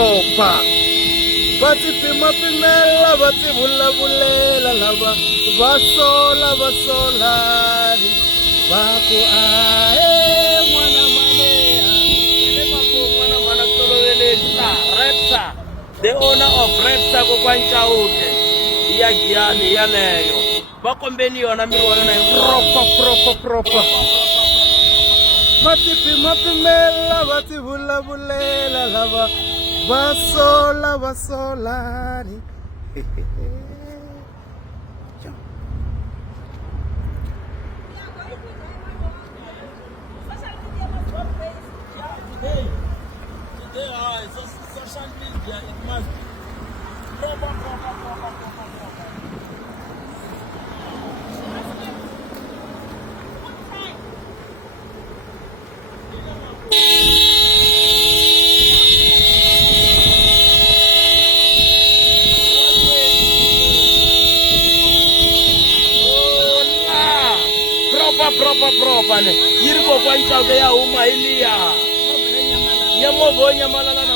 proper. Va ti pimapimela, va ti vulavulela lava va solari va ku n'wana maneha n'wana mana toloveleki Repsa, the owner of Repsa kokwani Chauke ya Giyani yaleyo va kombeni yona miri wa yona hi proper. Va ti pimapimela, va ti vulavulela lava va solari. Today, social media, it must proper. Proper. Yiri kokwani Chauke ya huma iliya. Nyamovo nyamalala